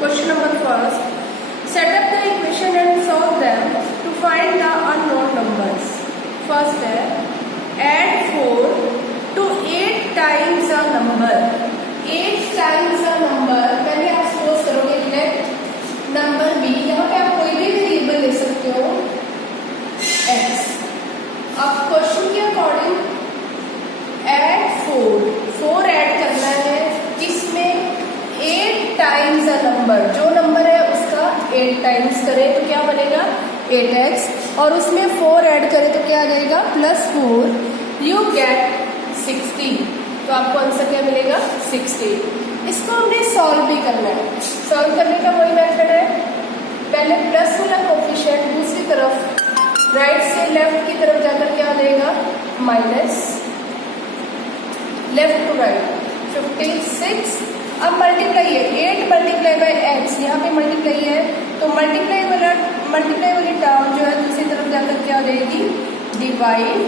Question number first, set up the equation and solve them to find the unknown numbers. First है add 4 to 8 times a number। 8 times a number, पहले आप suppose करोगे late number B, यहाँ पे आप कोई भी variable ले सकते हो x। अब क्वेश्चन के अकॉर्डिंग एड 4 ऐड करना है किसमें, 8 टाइम्स अ नंबर, जो नंबर है उसका 8 टाइम्स करें तो क्या बनेगा 8x, और उसमें 4 ऐड करें तो क्या आ जाएगा +4, यू गेट 60। तो आपको आंसर क्या मिलेगा 60। इसको हमने सॉल्व भी करना है। सॉल्व करने का वही मेथड है, पहले प्लस वाला कोफिशिएंट दूसरी तरफ राइट से लेफ्ट की तरफ जाकर क्या आ जाएगा माइनस, लेफ्ट टू राइट 56। अब मल्टीप्लाई है 8 मल्टीप्लाई बाय x, यहाँ पे मल्टीप्लाई है तो मल्टीप्लाई वाली टर्म जो है दूसरी तरफ जाकर क्या हो जाएगी divide,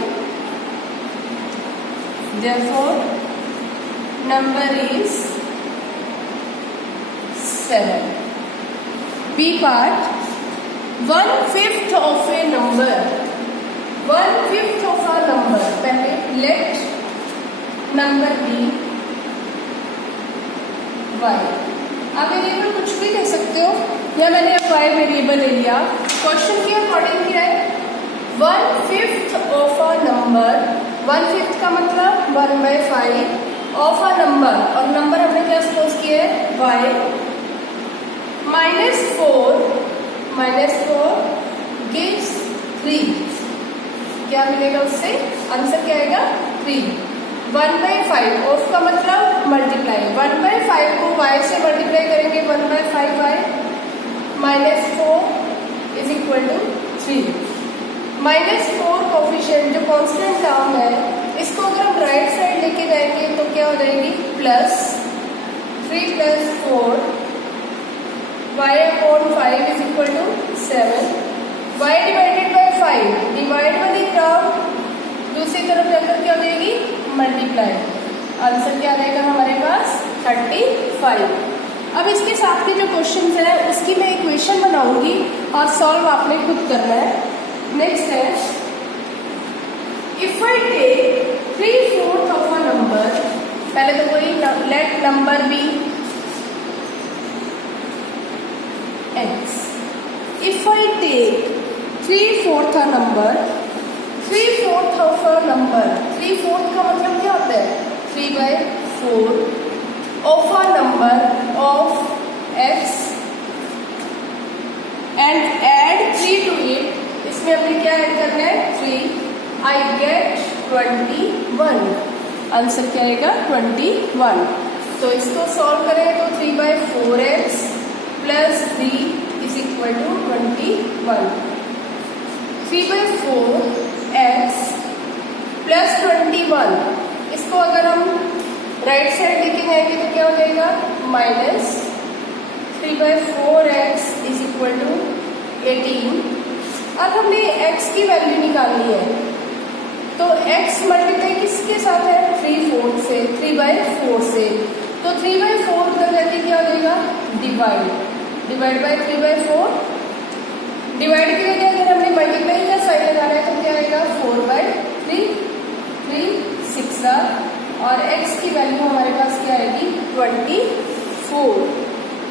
therefore number is 7। B part, 1/5 of a number, 1/5 of a number, पहले let नंबर बी y। आप वेरिएबल कुछ भी ले सकते हो, या मैंने अब y वेरिएबल ले लिया। क्वेश्चन के अकॉर्डिंग क्या है 1/5 ऑफ अ नंबर, 1/5 का मतलब 1/5 ऑफ अ नंबर, और नंबर हमने क्या सपोज किया है y, -4 गिव्स 3। क्या मिलेगा उससे, आंसर क्या आएगा 3। 1/5 ऑफ का मतलब मल्टीप्लाई, 1/5 को y से मल्टीप्लाई करेंगे 1/5y, -4 is equal to 3। -4 coefficient जो कांस्टेंट टर्म है, इसको अगर हम राइट साइड लेके जाएंगे तो क्या हो जाएगी +3 + 4 y/5 is equal to 7। y divided by 5, divide वाली टर्म दूसरी तरफ जाकर क्या हो जाएगी मल्टीप्लाई, आंसर क्या रहेगा हमारे पास 35। अब इसके साथ के जो क्वेश्चंस है उसकी मैं इक्वेशन बनाऊंगी और सॉल्व आपने खुद करना है। नेक्स्ट है if I take 3/4 of a number, पहले तो कोई let number be x। If I take 3/4 a number, 3/4 of a number, 3/4 का मतलब क्या होता है 3/4 of a number of x and add 3 to 8। इसमें हमने क्या ऐड करना है 3, आई गेट 21। आंसर क्या आएगा 21। तो इसको सॉल्व करें तो 3/4x + 3 is equal to 21। 3/4x + 21, इसको अगर हम राइट साइड लेके जाएंगे तो क्या हो जाएगा -3/4x इज इक्वल टू 18। अब हमने x की वैल्यू निकालनी है, तो x मल्टीप्लाई किसके साथ है 3/4 से, 3/4 से, तो 3/4 उधर जाके क्या हो जाएगा डिवाइड बाय 3/4, डिवाइड की जगह अगर हमने मल्टीप्लाई का साइन लगाना है तो क्या आएगा 4/3, 3 6 और x की वैल्यू हमारे पास क्या आएगी 24।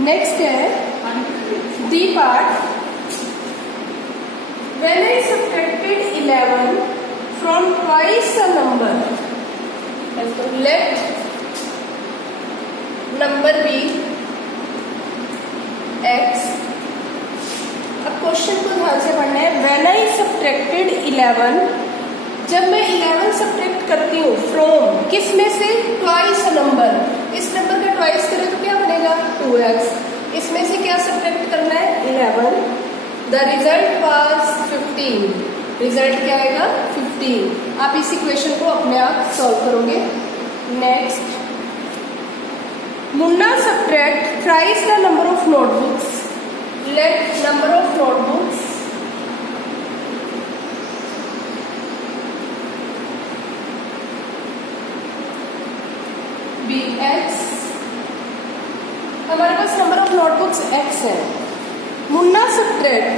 नेक्स्ट है D part, when I subtracted 11 from twice a number, let number be x। अब क्वेश्चन को ध्यान से पढ़ना है। when I subtracted 11, जब मैं 11 सब्ट्रैक्ट करती हूँ फ्रॉम किस में से ट्वाइस नंबर, इस नंबर का ट्वाइस करें तो क्या बनेगा 2x, इसमें से क्या सब्ट्रैक्ट करना है 11, द रिजल्ट वाज 15। रिजल्ट क्या आएगा 15। आप इस इक्वेशन को अपने आप सॉल्व करोगे। Next, Munna subtract thrice the number of notebooks, let number of notebooks be x। हमारे पास नंबर ऑफ नोटबुक्स x है। Munna subtract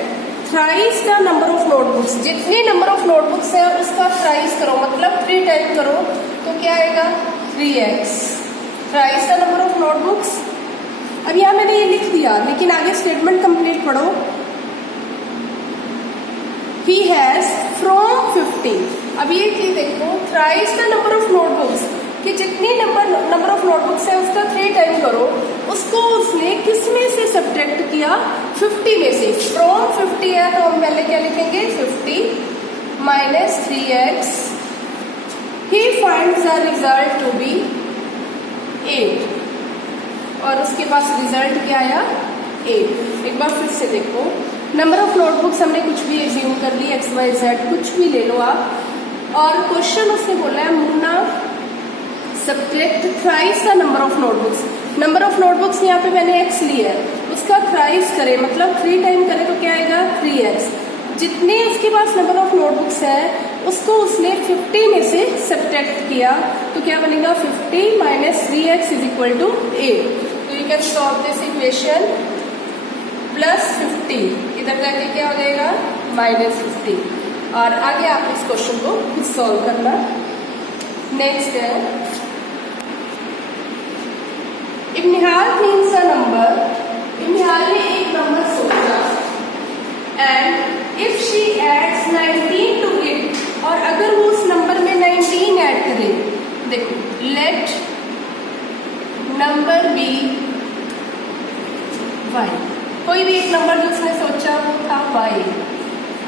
thrice the number of notebooks, जितनी नंबर ऑफ नोटबुक्स है उसका थ्राइस करो, मतलब 3 टाइम करो, तो क्या आएगा 3x। Thrice the number of notebooks. अब यहाँ मैंने ये लिख दिया, लेकिन आगे स्टेटमेंट कंप्लीट पढ़ो। He has from 50। अब ये चीज देखो, thrice the number of notebooks, कि जितनी नंबर ऑफ नोटबुक्स है उसका 3 टाइम करो, उसको उसने किस में से सब्ट्रैक्ट किया, 50 में से। फ्रॉम 50 है तो हम पहले क्या लिखेंगे, 50 minus 3x। He finds the result to be 8, और उसके पास रिजल्ट क्या आया, 8। एक बार फिर से देखो, नंबर ऑफ नोटबुक्स हमने कुछ भी एज्यूम कर ली, एक्स वाई जेड कुछ भी ले लो आप, और क्वेश्चन उसने बोला है Munna subtract thrice the number of notebooks. Number of notebooks यहाँ पे मैंने x लिया है, उसका थ्राइस करे मतलब 3 टाइम करे तो क्या आएगा 3x। जितने उसके पास नंबर ऑफ नोटबुक्स है उसको उसने 50 में से सब्ट्रैक्ट किया, तो क्या बनेगा 50 minus 3x is equal to 8। तो you can solve this equation plus 50, इधर जाके क्या हो जाएगा माइनस 50, और आगे आप इस क्वेश्चन को खुद सॉल्व करना। नेक्स्ट है, if Nihal thinks a number, Nihal ने एक नंबर सोचा, and if she adds 19 to it, और अगर वो उस नंबर में 19 ऐड करे, देखो लेट नंबर बी y, कोई भी एक नंबर जो उसने सोचा वो था y,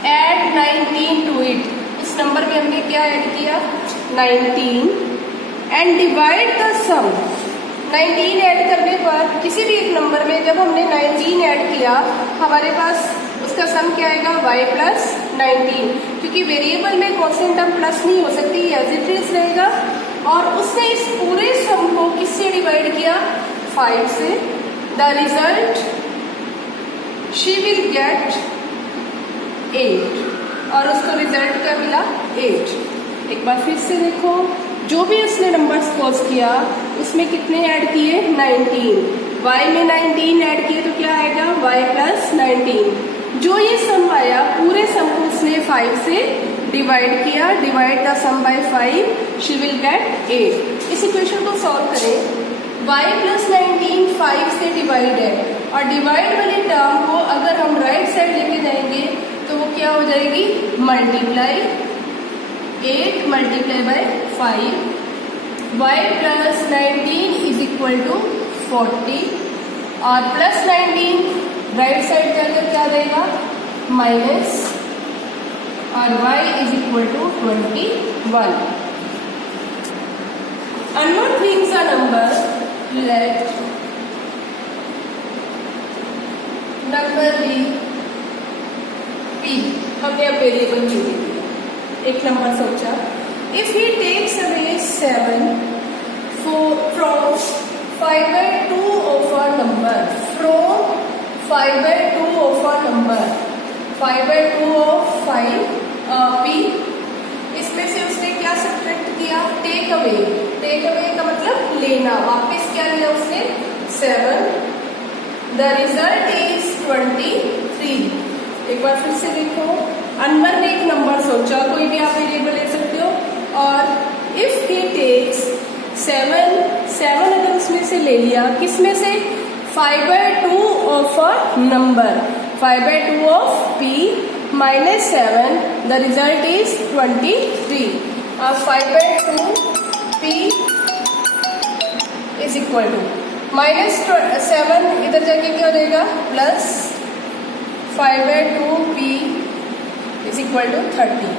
एड 19 टू इट, उस नंबर में हमने क्या ऐड किया 19, and divide the sum. 19 add करने पर किसी भी एक नंबर में जब हमने 19 ऐड किया, हमारे पास उसका सम क्या आएगा y प्लस 19, क्योंकि वेरिएबल में कॉन्स्टेंट टर्म प्लस नहीं हो सकती, एज इट इज रहेगा। और उसने इस पूरे सम को किससे डिवाइड किया, 5 से। The result she will get 8, और उसको रिजल्ट क्या मिला 8। एक बार फिर से देखो, जो भी उसने नंबर सपोज किया उसमें कितने ऐड किए 19, y में 19 ऐड किए तो क्या आएगा y प्लस 19। जो ये सम आया पूरे सम को उसने 5 से डिवाइड किया, divide the sum by 5, she will get 8। इस इक्वेशन को सॉल्व करें, y प्लस 19 5 से डिवाइड है, और डिवाइड वाली टर्म को अगर हम राइट साइड लेके जाएंगे तो वो क्या हो जाएगी multiply, 8 multiply by 5, y plus 19 is equal to 40, और प्लस 19 राइट साइड जाकर क्या रहेगा माइनस, और y is equal to 21। Unknown things a number, let number be p, हमने अब वेरिएबल चुन लिया, एक नंबर सोचा, if he takes away 7 from 5/2 of a number, from 5/2 of a number, 5/2 of 5 p, इसमें से उसने क्या सब्ट्रैक्ट किया, टेक अवे। टेक अवे का मतलब लेना, वापस क्या लिया उसने 7, द रिजल्ट इज 23। एक बार फिर से देखो, अनवर ने एक नंबर सोचा, कोई भी आप वेरिएबल ले सकते हो, और इफ ही टेक्स 7 अगर उसमें से ले लिया, किसमें से 5/2 of a number, 5/2 of p minus 7, the result is 23। अब 5/2 p is equal to minus 7, इधर जाके क्या हो जाएगा plus 5/2 p is equal to 30।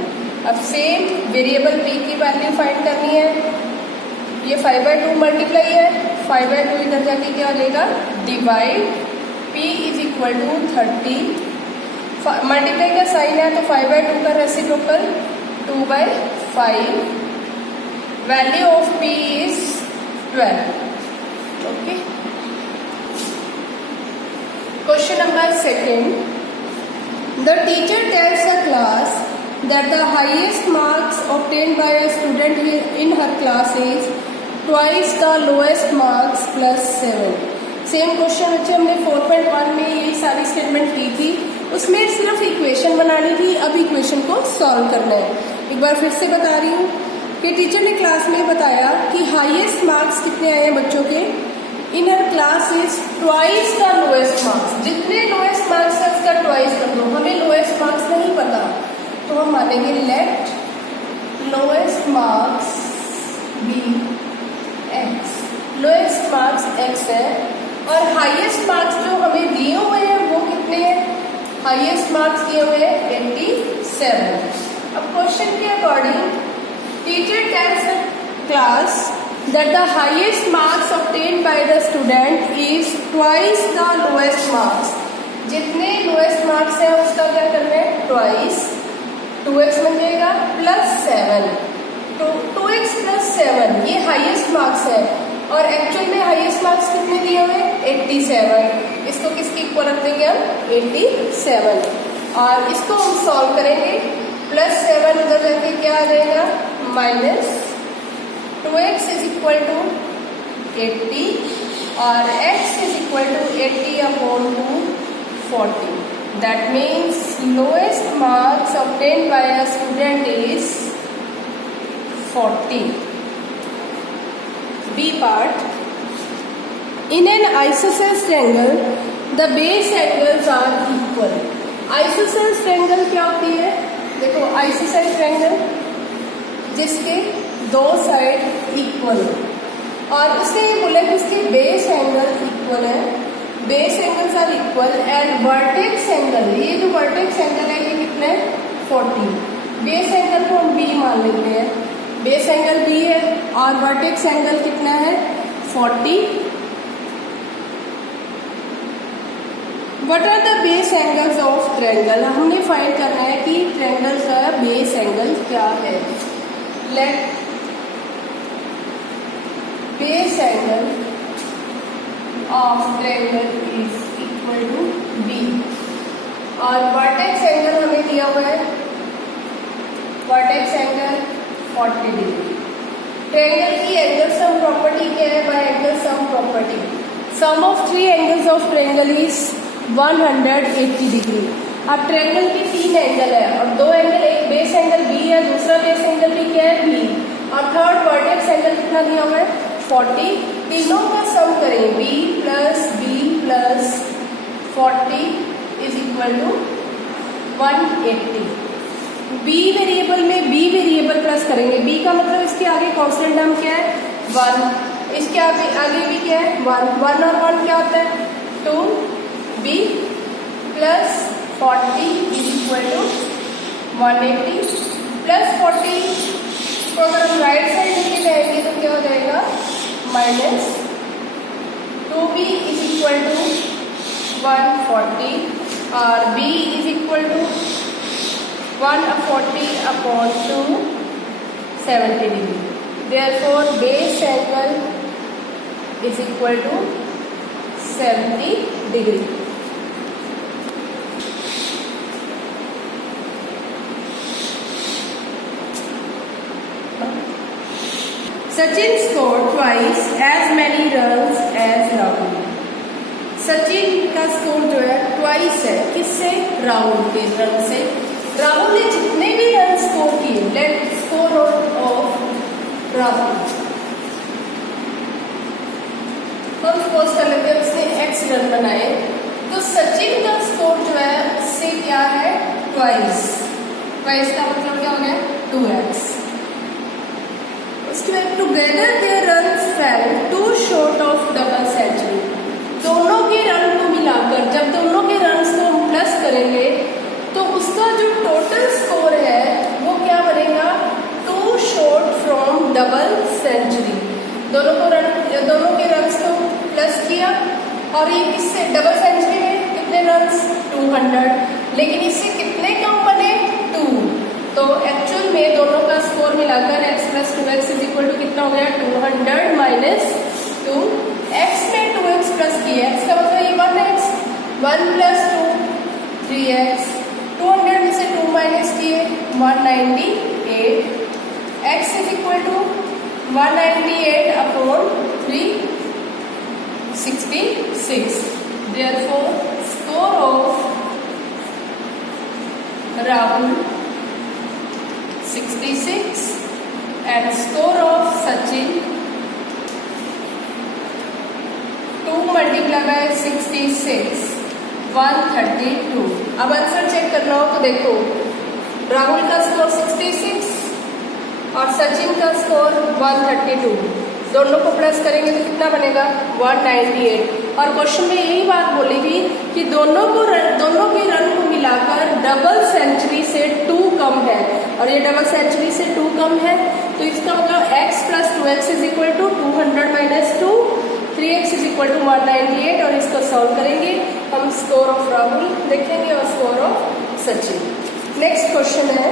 अब सेम वेरिएबल p की वैल्यू फाइंड करनी है, ये 5/2 मल्टीप्लाई है, 5/2 इधर जाके क्या हो जाएगा divide, p is equal to 30, multiply का साइन है तो 5/2 का reciprocal 2/5, value of p is 12। Okay, question number 2, the teacher tells the class that the highest marks obtained by a student in her class is twice the lowest marks plus 7. Same question बच्चे हमने 4.1 में ये सारी statement की थी, उसमें सिर्फ equation बनानी थी, अब इक्वेशन को सॉल्व करना है। एक बार फिर से बता रही हूँ कि टीचर ने क्लास में बताया कि हाईएस्ट मार्क्स कितने आए हैं बच्चों के, in her class is twice the lowest marks. जितने लोएस्ट मार्क्स है उसका ट्वाइस कर दो। हमें लोएस्ट मार्क्स नहीं पता तो हम मानेंगे let lowest marks be x. Lowest marks x है और हाईएस्ट मार्क्स जो हमें दिए हुए हैं वो कितने हैं, हाईएस्ट मार्क्स दिए हुए हैं 87। अब क्वेश्चन के according teacher tells the class that the highest marks obtained by the student is twice the lowest marks। जितने lowest marks है उसका क्या करना है, twice 2x बन जाएगा प्लस 7, तो 2x प्लस 7 ये highest marks है और एक्चुअल में highest marks कितने दिए हुए 87। इसको किसके इक्वल रख देंगे हम 87 और इसको हम सॉल्व करेंगे। प्लस 7 उधर जाके क्या आ जाएगा minus 2x is equal to 80 और x is equal to 80 upon 240। That means lowest marks obtained by a student is 40। B part, in an isosceles triangle the base angles are equal। isosceles triangle क्या होती है, देखो isosceles triangle जिसके दो side equal और उसने ये बोला कि इसके बेस एंगल इक्वल है, base angles are equal and vertex angle, ये जो वर्टेक्स एंगल है ये कितना है 40। बेस एंगल को हम बी मान लेते हैं, बेस एंगल बी है और वर्टेक्स एंगल कितना है 40। What are the base angles of triangle, हमने फाइंड करना है कि ट्रायंगल का बेस एंगल क्या है। Let base angle of triangle is equal to B और vertex angle हमें दिया हुआ है, vertex angle 40 डिग्री। ट्रायंगल की एंगल सम प्रॉपर्टी क्या है, by angle sum property sum of 3 angles of triangle is 180 degree. अब ट्रायंगल की 3 एंगल है और 2 एंगल, एक बेस एंगल B है, दूसरा बेस एंगल भी क्या है B और थर्ड वर्टेक्स एंगल कितना दिया हुआ है 40। तीनों का सम करें b plus 40 is equal to 180। b variable में b वेरिएबल प्लस करेंगे, b का मतलब इसके आगे कांस्टेंट टर्म क्या है 1, इसके आगे भी क्या है 1 और 1 क्या होता है 2। b plus 40 is equal to 180 plus 40 तो अगर हम राइट साइड लेके जाएंगे तो क्या हो जाएगा minus 2b is equal to 140 और b is equal to 140 upon 270 degree. Therefore base angle is equal to 70 degree. Sachin scored twice as many runs as Rahul। Sachin का स्कोर जो है ट्वाइस है, किससे राहुल के रन से। राहुल ने जितने भी रन स्कोर किए, लेट स्कोर ऑफ राहुल हम सपोज कर लेते हैं उसने x रन बनाए, तो सचिन का स्कोर जो है उससे क्या है ट्वाइस। ट्वाइस का मतलब क्या हो गया 2x। Together their runs fell two short of double century. दोनों के रन को मिलाकर जब दोनों के रन्स को हम प्लस करेंगे तो उसका जो टोटल स्कोर है वो क्या बनेगा 2 शॉर्ट फ्रॉम डबल सेंचुरी। दोनों के रन्स को प्लस किया और ये इससे डबल सेंचुरी में कितने रन्स 200, लेकिन इससे कितने कम बने 2। तो एक्चुअल में दोनों का स्कोर मिलाकर x plus 2x is equal to कितना हो गया 200 माइनस 2। x में 2x प्लस किया, x का मतलब ये 1x, 1 प्लस 2 3x, 200 में से 2 माइनस किए 198, x is equal to 198 upon 3। 66. Therefore, score of Rahul 66 and score of Sachin 2 multiplied by 66 132. अब आंसर चेक करना हो तो देखो, राहुल का स्कोर 66 और सचिन का स्कोर 132, दोनों को प्लस करेंगे तो कितना बनेगा 198। और क्वेश्चन में यही बात बोली थी कि दोनों के रन को मिलाकर डबल सेंचुरी से 2 कम है, और ये डबल सेंचुरी से 2 कम है तो इसका मतलब x plus 2x is equal to 200 minus 2, 3x is equal to 198। और इसको सॉल्व करेंगे हम, स्कोर ऑफ राहुल देखेंगे और score of Sachin. Next question है,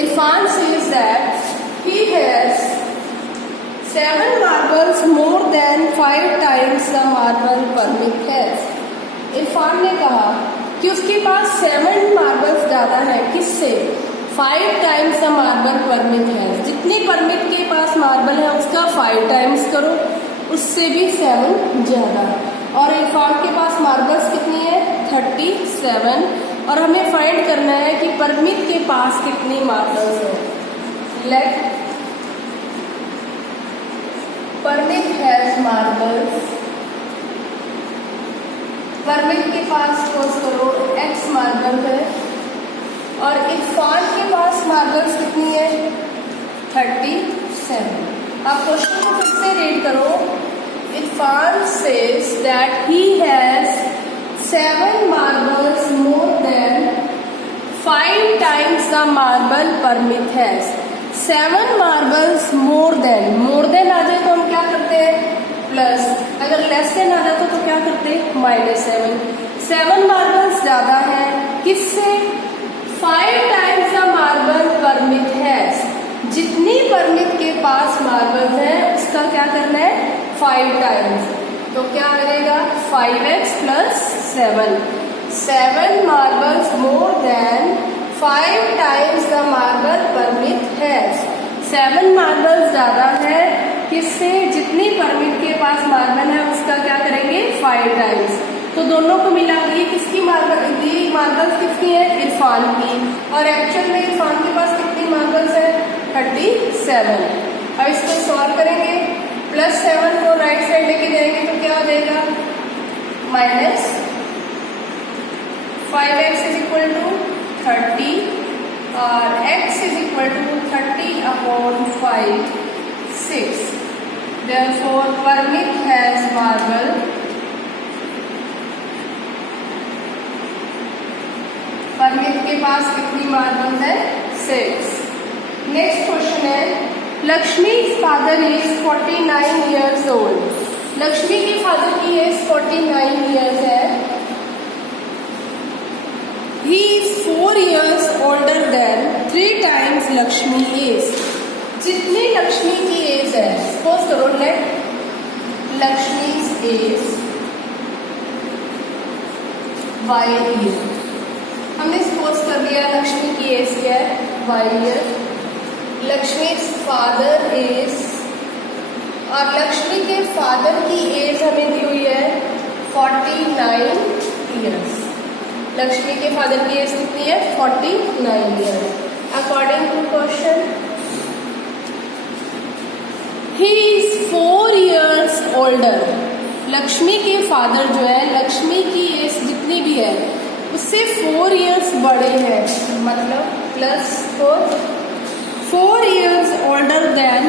Irfan says that he has 7 marbles more than 5 times the marble permit has। Irfan ने कहा कि उसके पास 7 मार्बल्स ज़्यादा है, किससे 5 टाइम्स द मार्बल परमिट है। जितने परमिट के पास मार्बल है उसका 5 टाइम्स करो, उससे भी 7 ज़्यादा। और इरफान के पास मार्बल्स कितनी है 37, और हमें फाइंड करना है कि परमिट के पास कितनी मार्बल्स है। Let Parmit has marbles, Parmit के पास सपोज करो x मार्बल है और इरफान के पास मार्बल्स कितनी है 37। आप क्वेश्चन को फिर से रीड करो, Irfan says that he has 7 marbles more than 5 times the marble permit has। 7 marbles more than आ जाए तो हम क्या करते हैं प्लस, अगर लेस देन आ जाता तो क्या करते -7। 7 मार्बल्स ज्यादा है किससे 5 times the marble permit has. जितनी परमिट के पास मार्बल्स है उसका क्या करना है 5 टाइम्स, तो क्या करेगा 5x plus 7। 7 marbles more than 5 times the marble permit has. 7 marbles ज्यादा है किससे, जितनी परमिट के पास मार्बल है उसका क्या करेंगे 5 टाइम्स। तो दोनों को मिला के किसकी मार्बल्स किसकी है इरफान की, और एक्चुअल में इरफान के पास कितनी मार्बल्स है 37। अब इसको सॉल्व करेंगे, +7 को राइट साइड लेके जाएंगे तो क्या हो जाएगा -5x इज इक्वल टू 30 और x is equal to 30/5 6। Therefore, permit has marble Parmit के पास कितनी मार्बल है 6। नेक्स्ट क्वेश्चन है, Lakshmi father is 49 years old। Lakshmi के फादर की एज 49 years है। He is 4 years older than 3 times Lakshmi age. जितनी लक्ष्मी की एज है, सपोज करो let Lakshmi age y year, हमने सपोज कर दिया लक्ष्मी की एज क्या है y year. Lakshmi father age, और लक्ष्मी के फादर की एज हमें दी हुई है 49 years। लक्ष्मी के फादर की एज कितनी है 49 years। According to question he is 4 years older। Lakshmi के फादर जो है, लक्ष्मी की एज जितनी भी है उससे 4 years बड़े हैं, मतलब +4 years older than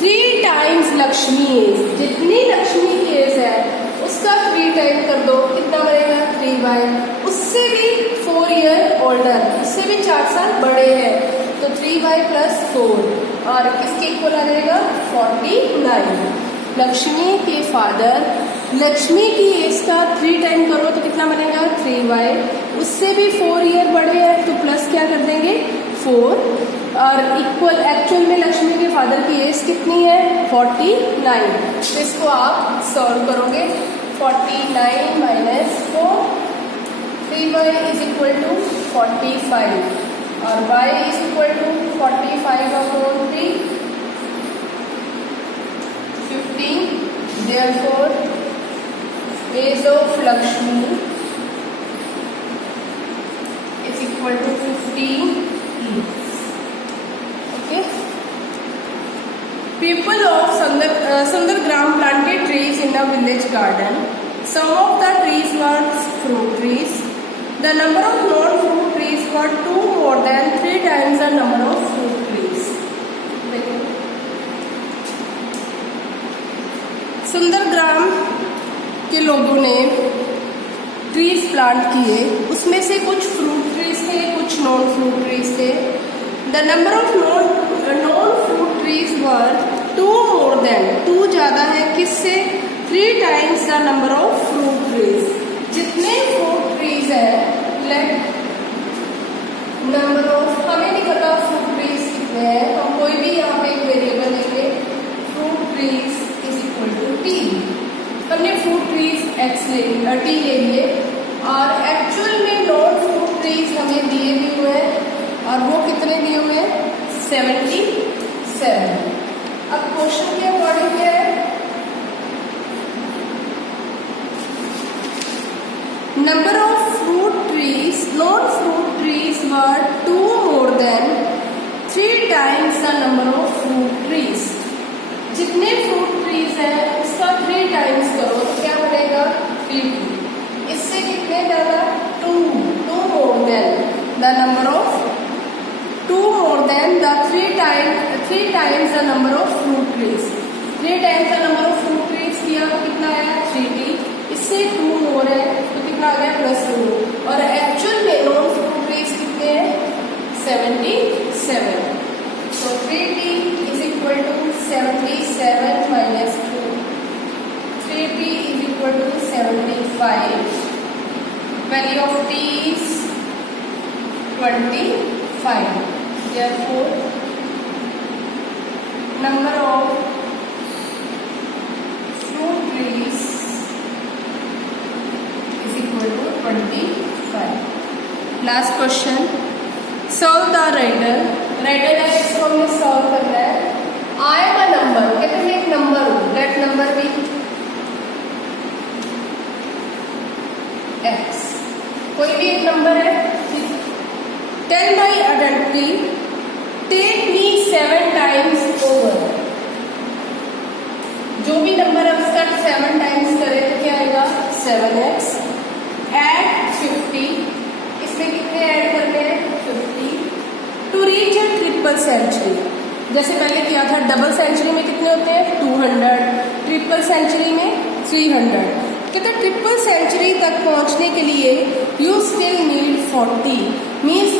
3 times Lakshmi age. जितनी लक्ष्मी की एज है उसका 3 टाइम कर दो, कितना बनेगा 3y। उससे भी 4 year older, उससे भी 4 साल बड़े हैं, तो 3y + 4 और किसके इक्वल आ जाएगा 49। लक्ष्मी के फादर लक्ष्मी की एज का 3 टाइम करो तो कितना बनेगा 3y। उससे भी 4 year बड़े हैं तो प्लस क्या कर देंगे 4, और इक्वल एक्चुअल में लक्ष्मी के फादर की एज कितनी है 49। तो इसको आप सॉल्व करोगे 49 - 4, 3y इज इक्वल टू 45 और y is equal to 45/3 15 Therefore, age of Lakshmi is equal to 15 years. Okay. People of Sundargram planted trees in a village garden. Some of the trees were fruit trees. The number of non-fruit trees were 2 more than 3 times the number of fruit trees. सुंदरग्राम के लोगों ने trees plant किए, उसमें से कुछ fruit trees थे, कुछ non fruit trees थे. The number of non fruit trees were 2 more than, 2 ज़्यादा है किससे, 3 times the number of fruit trees. जितने फ्रूट ट्रीज है लेट नंबर ऑफ, हमें नहीं पता फ्रूट ट्रीज कितने हैं, हम कोई भी यहाँ पे एक वेरिएबल लेंगे, fruit trees is equal to T. हमने फ्रूट ट्रीज एक्स ले टी ले लिए और एक्चुअल में नॉन फ्रूट ट्रीज हमें दिए भी हुए हैं और वो कितने दिए हुए हैं, 77. अब क्वेश्चन के अकॉर्डिंग क्या है, number of fruit trees, non fruit trees were 2 more than 3 times the number of fruit trees. जितने फ्रूट ट्रीज हैं उसका 3 टाइम्स करो तो क्या बनेगा, 3. इससे कितने ज़्यादा, 2 more than the number of, 2 more than the 3 times the number of fruit trees. 3 times the number of fruit trees किया तो कितना आया, 3t. इससे 2 मोर है तो कितना आ गया, +2. और एक्चुअल में नॉन फ्रूट ट्रीज कितने हैं, 77. So 3t is equal to 77 minus 2. 3t is equal to 75. Value of t is 25. Therefore, number of fruit trees is equal to 25. Last question. Solve the riddle. Rydal है, इसको हमें solve करना है. I am a number, कहते हैं एक number हो, late number B x. कोई भी एक नंबर है. Tell my identity, take me 7 times over. जो भी नंबर है उसका 7 टाइम्स करे तो क्या आएगा, 7x. एड 50, इसमें कितने ऐड करने हैं, 50. To reach a triple century, जैसे पहले किया था, डबल सेंचुरी में कितने होते हैं, 200, ट्रिपल सेंचुरी में 300. कहते हैं ट्रिपल सेंचुरी तक पहुंचने के लिए यू स्टिल नीड 40, मीन्स